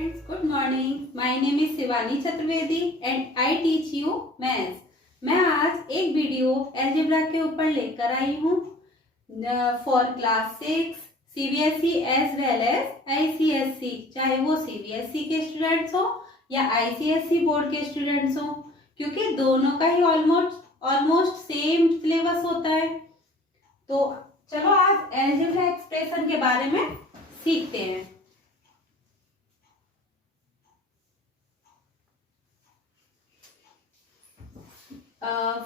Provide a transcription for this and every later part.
Friends, good morning. My name is Shivani Chaturvedi and I teach you maths. मैं आज एक video algebra के ऊपर लेकर आई हूँ for class 6 CBSE as well as ICSE, चाहे वो सीबीएसई के स्टूडेंट्स हो या आईसीएसई बोर्ड के स्टूडेंट्स हो, क्योंकि दोनों का ही ऑलमोस्ट सेम सिलेबस होता है। तो चलो आज अलजेब्रा एक्सप्रेशन के बारे में सीखते हैं।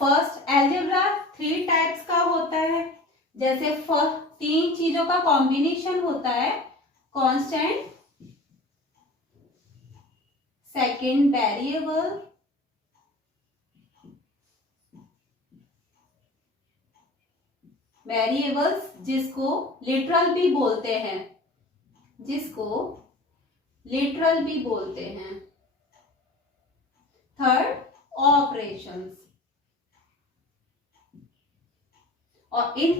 फर्स्ट अलजेब्रा 3 टाइप्स का होता है। जैसे तीन चीजों का कॉम्बिनेशन होता है, कांस्टेंट, सेकंड वेरिएबल, वेरिएबल्स जिसको लिटरल भी बोलते हैं, थर्ड ऑपरेशंस। और इन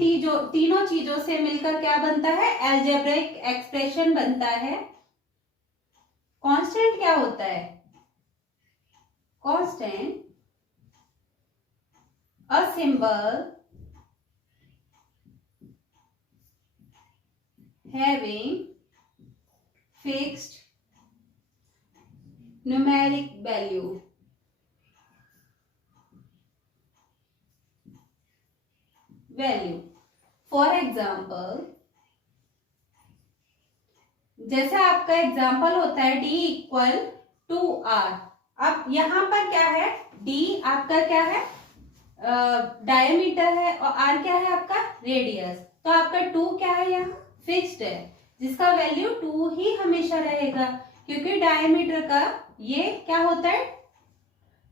तीनों चीजों से मिलकर क्या बनता है, अलजेब्रिक एक्सप्रेशन बनता है। कांस्टेंट क्या होता है? Constant a symbol having fixed numeric value. For example, जैसे आपका एग्जाम्पल होता है d इक्वल टू r। अब यहां पर क्या है, d आपका क्या है, डायमीटर है और r क्या है आपका रेडियस। तो आपका 2 क्या है, यहाँ फिक्स्ड है, जिसका वैल्यू 2 ही हमेशा रहेगा, क्योंकि डायमीटर का ये क्या होता है,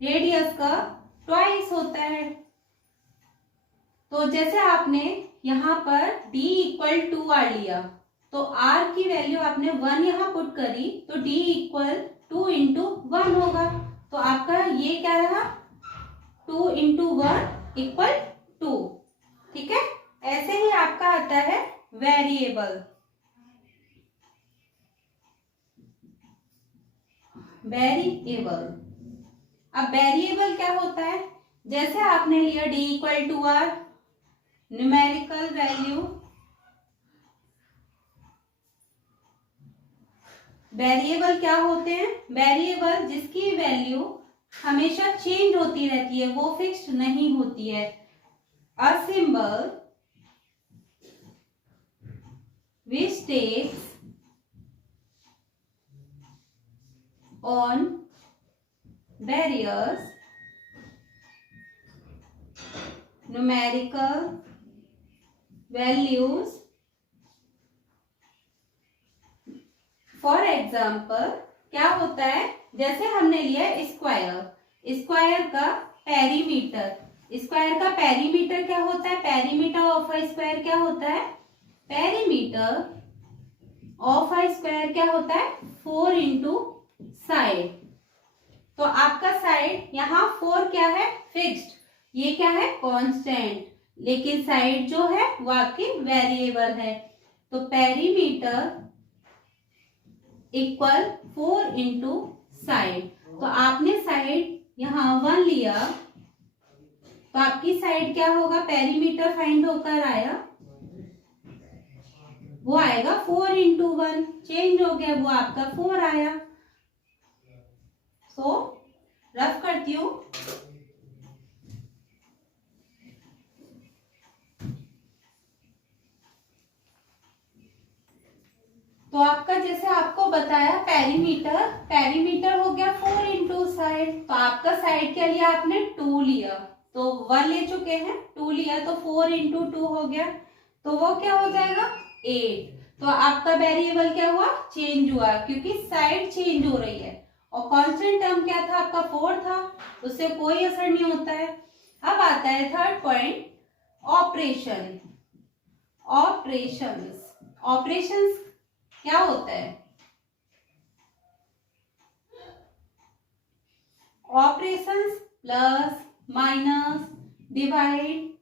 रेडियस का ट्वाइस होता है। तो जैसे आपने यहाँ पर d इक्वल टू r लिया, तो r की वैल्यू आपने 1 यहाँ पुट करी, तो d इक्वल 2 इंटू 1 होगा। तो आपका ये क्या रहा, 2 इंटू 1 इक्वल 2। ठीक है, ऐसे ही आपका आता है वेरिएबल। अब वेरिएबल क्या होता है, जैसे आपने लिया d equal to r, numerical value, variable क्या होते हैं, वेरिएबल जिसकी वैल्यू हमेशा चेंज होती रहती है, वो फिक्स्ड नहीं होती है। A symbol which takes on various numerical values। For example क्या होता है, जैसे हमने लिया स्क्वायर का पेरीमीटर। स्क्वायर का पेरीमीटर क्या होता है, पेरीमीटर ऑफ अ स्क्वायर क्या होता है, पेरीमीटर ऑफ अ स्क्वायर क्या होता है, 4 इंटू साइड। तो आपका साइड यहाँ 4 क्या है, फिक्स्ड, ये क्या है, कांस्टेंट, लेकिन साइड जो है वो आपकी वेरिएबल है। तो पेरीमीटर इक्वल 4 इंटू साइड। तो आपने साइड यहाँ 1 लिया, तो आपकी साइड क्या होगा, पेरीमीटर फाइंड होकर आया, वो आएगा 4 इंटू 1, चेंज हो गया, वो आपका 4 आया। सो रफ करती हूं, तो आपका जैसे आपको बताया पेरीमीटर हो गया 4 इंटू साइड। तो आपका साइड क्या लिया आपने, 2 लिया, तो 1 ले चुके हैं, 2 लिया तो 4 इंटू 2 हो गया, तो वो क्या हो जाएगा 8। तो आपका वेरिएबल क्या हुआ, चेंज हुआ, क्योंकि साइड चेंज हो रही है। और कांस्टेंट टर्म क्या था आपका, 4 था, उससे कोई असर नहीं होता है। अब आता है थर्ड पॉइंट, ऑपरेशंस क्या होता है, operations plus, minus, divide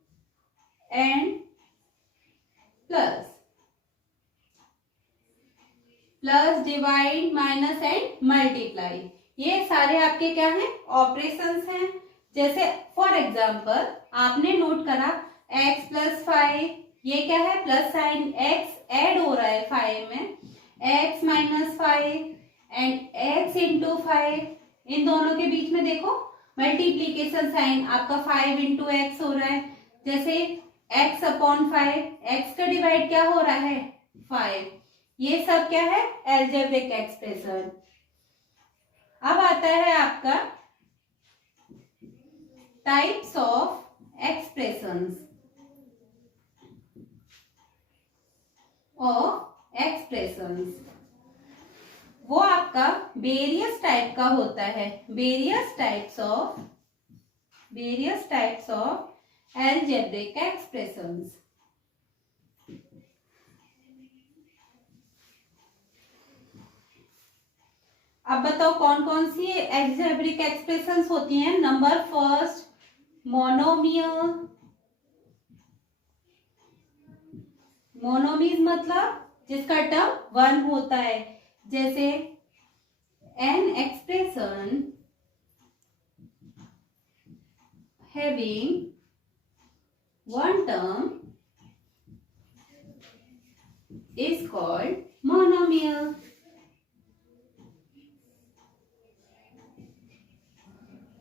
and plus, divide, minus and multiply, ये सारे आपके क्या हैं, ऑपरेशंस हैं। जैसे फॉर एग्जांपल आपने नोट करा x प्लस 5, ये क्या है, प्लस साइन, x ऐड हो रहा है 5 में, x minus 5 and x into 5, इन दोनों के बीच में देखो मल्टीप्लीकेशन साइन, आपका 5 इंटू एक्स हो रहा है। जैसे x अपॉन 5, x का डिवाइड क्या हो रहा है, 5, ये सब क्या है, एल्जेब्रिक एक्सप्रेशन। अब आता है आपका टाइप्स ऑफ एक्सप्रेशंस वो आपका वेरियस टाइप का होता है, various types of algebraic expressions. अब बताओ कौन कौन सी एल्जेब्रिक एक्सप्रेशंस होती हैं। Number first, monomial. मोनोमियल मतलब जिसका टर्म 1 होता है। जैसे an expression having 1 term is called monomial.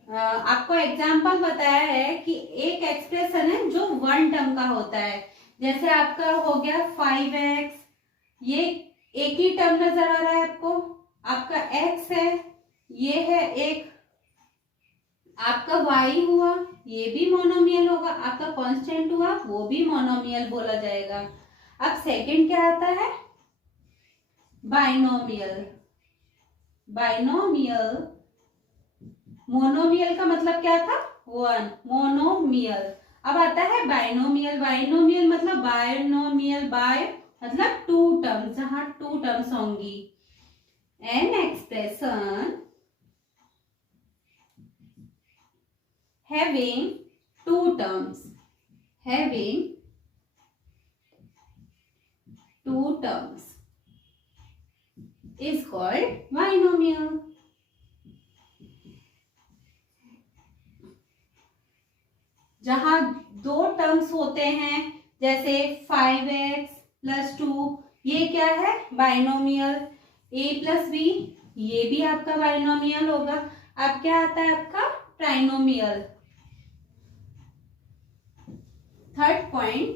आपको एग्जाम्पल बताया है कि एक एक्सप्रेशन है जो 1 टर्म का होता है। जैसे आपका हो गया 5x, ये एक ही टर्म नजर आ रहा है आपको। आपका x है, ये है एक, आपका y हुआ, ये भी मोनोमियल होगा। आपका कांस्टेंट हुआ, वो भी मोनोमियल बोला जाएगा। अब सेकंड क्या आता है, बाइनोमियल। मोनोमियल का मतलब क्या था, 1, मोनोमियल। अब आता है बाइनोमियल। बाइनोमियल मतलब बाइनोमियल, बाय मतलब 2 टर्म्स, जहां 2 टर्म्स होंगी। An expression having 2 terms, is called binomial। जहां 2 टर्म्स होते हैं, जैसे 5x प्लस 2, ये क्या है, बाइनोमियल। a प्लस b, ये भी आपका बाइनोमियल होगा। अब क्या आता है आपका ट्राइनोमियल। Third point,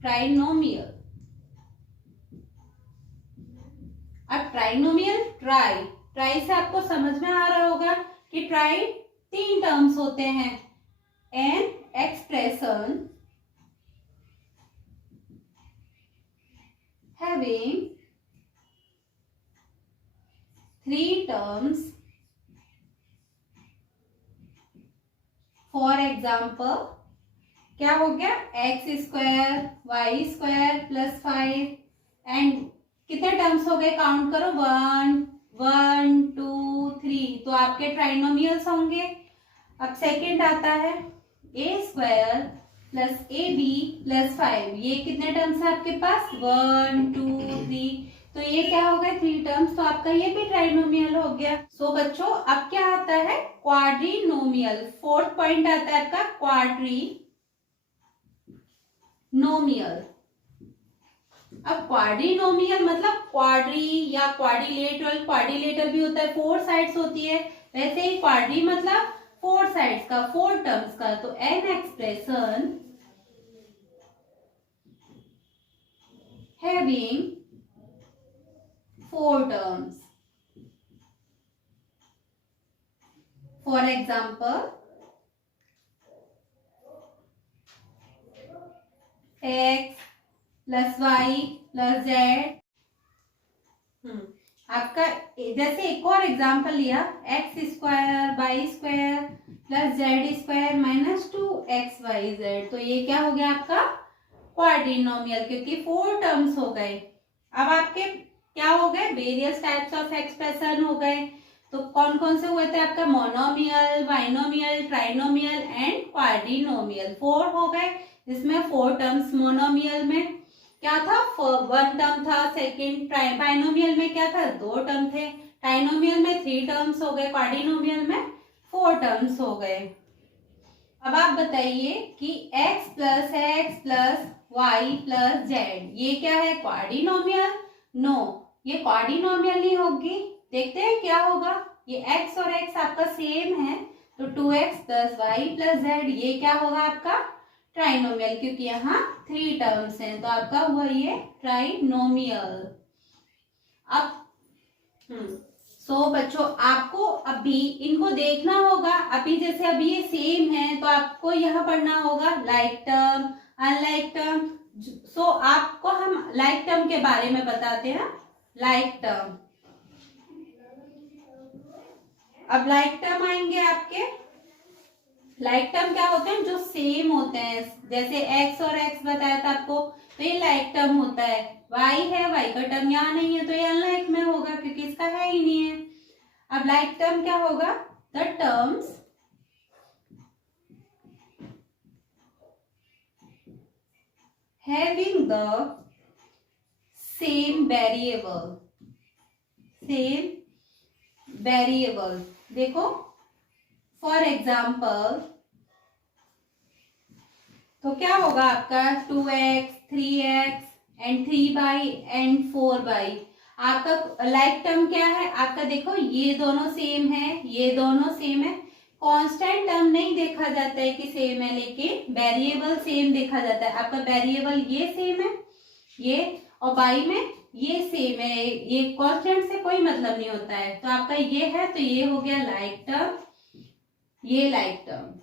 trinomial. अब ट्राइनोमियल, ट्राई से आपको समझ में आ रहा होगा कि ट्राई 3 टर्म्स होते हैं। An expression having 3 terms, for example क्या हो गया, x² y² प्लस 5 एंड कितने टर्म्स हो गए, काउंट करो, 1 1 2 3, तो आपके ट्राइनोमियल्स होंगे। अब सेकंड आता है a² प्लस ab प्लस 5, ये कितने टर्म्स है आपके पास, 1 2 3, तो ये क्या हो गए, 3 टर्म्स, तो आपका ये भी ट्राइनोमियल हो गया। सो बच्चों अब क्या आता है, क्वाड्रीनोमियल। फोर्थ पॉइंट आता है आपका क्वाड्रीनोमियल। अब क्वाड्रीनोमियल मतलब क्वाड्री या क्वाड्रिलेटरल, क्वाड्रिलेटर भी होता है, 4 साइड्स होती है। वैसे ही क्वाड्री मतलब 4 साइड्स का, 4 टर्म्स का। तो an expression having 4 terms, for example x plus y plus z। आपका जैसे एक और एग्जाम्पल लिया, x² y² plus z² minus 2xyz, तो ये क्या हो गया आपका क्वाड्रीनोमियल, क्योंकि 4 टर्म्स हो गए। अब आपके क्या हो गए, वेरियस टाइप्स ऑफ एक्सप्रेशन हो गए। तो कौन कौन से हुए थे आपका? Monomial, binomial, trinomial and quadrinomial. 4 हो गए, जिसमें 4 टर्म्स। मोनोमियल में क्या था? 1 टर्म था। सेकेंड बाइनोमियल में क्या था? 2 टर्म थे। ट्राइनोमियल में 3 टर्म्स हो गए। क्वाड्रिनोमियल में 4 टर्म्स हो गए। अब आप बताइए कि x plus x plus Y plus Z ये क्या है? क्वाड्रिनोमियल? नो, ये क्वाड्रिनोमियल नहीं होगी। देखते हैं क्या होगा। ये x और x आपका सेम है, तो 2x plus Y plus Z ये क्या होगा आपका? ट्राइनोमियल, क्योंकि यहाँ 3 टर्म्स हैं, तो आपका हुआ ये ट्राइनोमियल। अब सो बच्चों, आपको अभी इनको देखना होगा। अभी जैसे अभी ये सेम है, तो आपको यह पढ़ना होगा लाइक टर्म, अनलाइक टर्म। सो आपको हम लाइक टर्म के बारे में बताते हैं। लाइक टर्म, अब लाइक टर्म आएंगे आपके। लाइक टर्म क्या होते हैं? जो सेम होते हैं। जैसे x और x बताया था आपको, तो ये लाइक टर्म होता है। y है, y का टर्म यहाँ नहीं है, तो ये अनलाइक में होगा, क्योंकि इसका है ही नहीं है। अब लाइक टर्म क्या होगा? The terms having the same variable. Same variable, देखो फॉर एग्जाम्पल, तो क्या होगा आपका? 2x, 3x and 3y and 4y। आपका लाइक टर्म क्या है? आपका देखो ये दोनों सेम है, ये दोनों सेम है। कांस्टेंट टर्म नहीं देखा जाता है कि सेम है, लेकिन वेरिएबल सेम देखा जाता है। आपका वेरिएबल ये सेम है, ये, और y में ये सेम है। ये कांस्टेंट से कोई मतलब नहीं होता है। तो आपका ये है, तो ये हो गया लाइक टर्म, ये लाइक टर्म।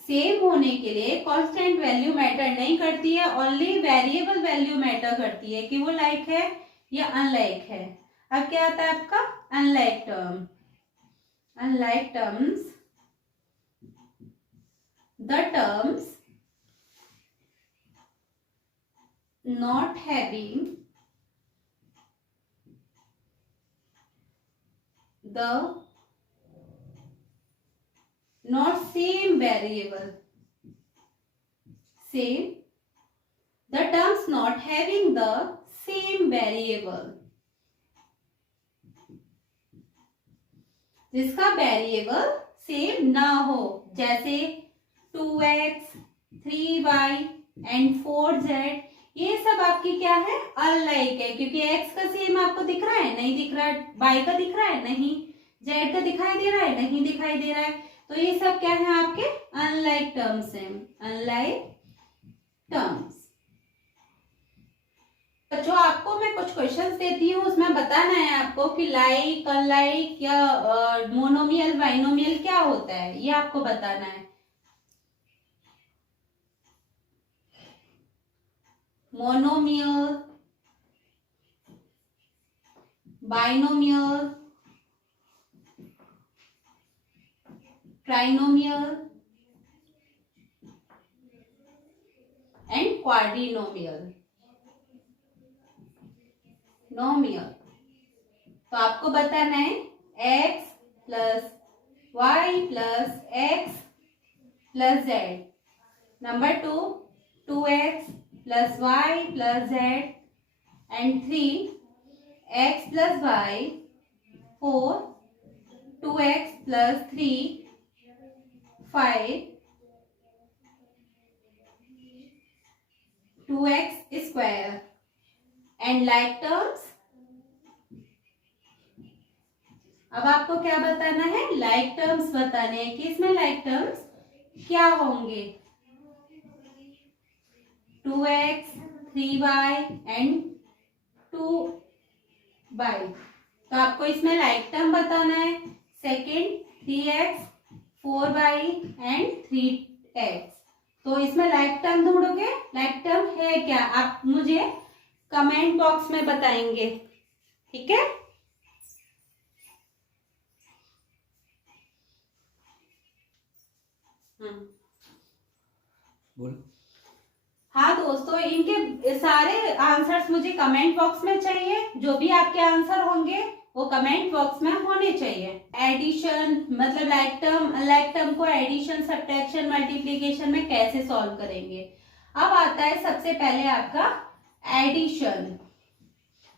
सेम होने के लिए कांस्टेंट वैल्यू मैटर नहीं करती है, ओनली वेरिएबल वैल्यू मैटर करती है कि वो लाइक है या अनलाइक है। अब क्या आता है आपका? Unlike term. Unlike terms, the terms not having the not same variable, same, the terms not having the same variable, जिसका वेरिएबल सेम ना हो। जैसे 2x, 3y एंड 4z, ये सब आपकी क्या है? अनलाइक है, क्योंकि x का सेम आपको दिख रहा है? नहीं दिख रहा है। y का दिख रहा है? नहीं। z का दिखाई दे रहा है? नहीं दिखाई दे रहा है। तो ये सब क्या है? आपके अनलाइक टर्म्स हैं। Unlike terms. बच्चों, आपको मैं कुछ क्वेश्चंस देती हूँ, उसमें बताना है आपको कि लाइक, अनलाइक या मोनोमियल, बाइनोमियल क्या होता है, ये आपको बताना है। Monomial, binomial, trinomial and quadrinomial. Nomial, तो आपको बताना है x plus Y plus x plus z. Number 2, 2x plus Y plus z and 3, x plus y, 4, 2x plus 3, 5, 2x square and like terms. अब आपको क्या बताना है? लाइक टर्म्स बताने हैं कि इसमें लाइक टर्म्स क्या होंगे। 2x, 3y एंड 2y, तो आपको इसमें लाइक टर्म बताना है। Second 3x, 4y and 3x, तो इसमें लाइक टर्म ढूंढोगे। लाइक टर्म है क्या, आप मुझे कमेंट बॉक्स में बताएंगे, ठीक है? बोल। हाँ, तो दोस्तों इनके सारे आंसर्स मुझे कमेंट बॉक्स में चाहिए। जो भी आपके आंसर होंगे वो कमेंट बॉक्स में होने चाहिए। एडिशन मतलब लाइक टर्म को एडिशन, सब्ट्रैक्शन, मल्टीप्लिकेशन में कैसे सॉल्व करेंगे। अब आता है सबसे पहले आपका एडिशन।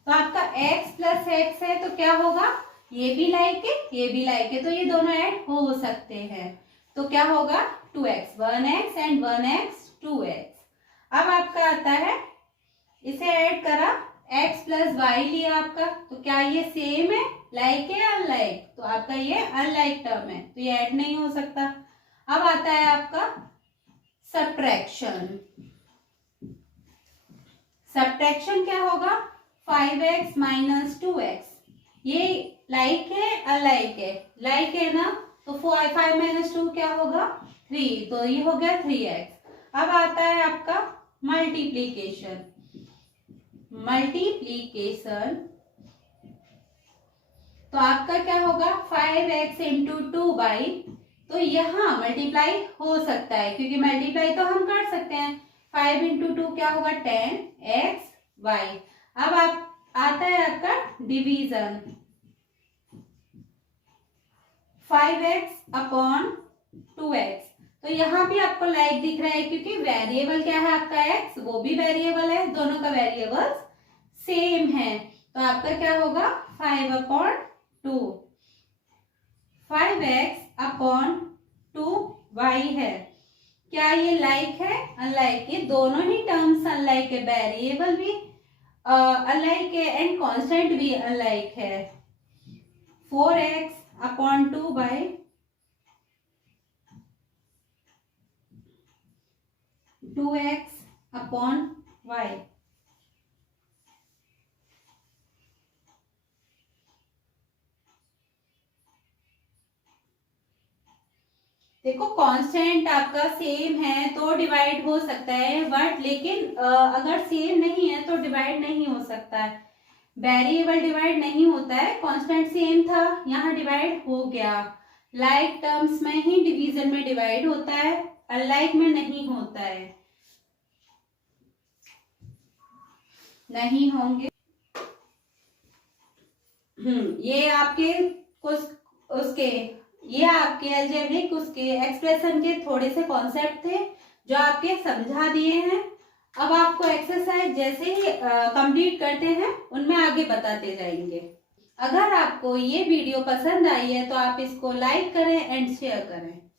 तो आपका x प्लस एक्स है तो क्या होगा, ये भी लाइक है ये भी लाइक है, तो ये दोनों ऐड हो सकते हैं। तो क्या होगा 2x, 1x and 1x 2x। अब आपका आता है इसे ऐड करा, x प्लस वाई लिया आपका, तो क्या ये सेम है, लाइक है अनलाइक, तो आपका ये अनलाइक टर्म है तो ये ऐड नहीं हो सकता। अब आता है आपका सब्ट्रैक्शन। सब्ट्रैक्शन क्या होगा, 5x माइनस 2x, ये लाइक है अनलाइक है, लाइक है ना, तो 5 माइनस 2 क्या होगा 3, तो ये हो गया 3x। अब आता है आपका मल्टीप्लीकेशन। मल्टीप्लीकेशन तो आपका क्या होगा 5x इंटू 2y, तो यहाँ मल्टीप्लाई हो सकता है क्योंकि मल्टीप्लाई तो हम कर सकते हैं। 5 इंटू 2 क्या होगा 10xy। अब आप आता है आपका डिवीजन, 5x अपॉन 2x, तो यहाँ भी आपको लाइक दिख रहा है क्योंकि वेरिएबल क्या है आपका x, वो भी वेरिएबल है, दोनों का वेरिएबल सेम है, तो आपका क्या होगा 5 अपॉन 2, 5x अपॉन 2y है। क्या ये लाइक है अनलाइक है, दोनों ही टर्म्स अनलाइक है, वेरिएबल भी अनलाइक है एंड कांस्टेंट भी अनलाइक है। 4x upon 2y, 2x upon y। देखो कांस्टेंट आपका सेम है तो डिवाइड हो सकता है, बट लेकिन अगर सेम नहीं है तो डिवाइड नहीं हो सकता है। वेरिएबल डिवाइड नहीं होता है, कांस्टेंट सेम था यहाँ डिवाइड हो गया। लाइक टर्म्स में ही डिवीजन में डिवाइड होता है, अनलाइक में नहीं होता है, नहीं होंगे। ये आपके कुछ उसके, ये आपके अलजेब्रिक उसके एक्सप्रेशन के थोड़े से कॉन्सेप्ट थे जो आपके समझा दिए हैं। अब आपको एक्सरसाइज जैसे ही कंप्लीट करते हैं उनमें आगे बताते जाएंगे। अगर आपको ये वीडियो पसंद आई है तो आप इसको लाइक करें एंड शेयर करें।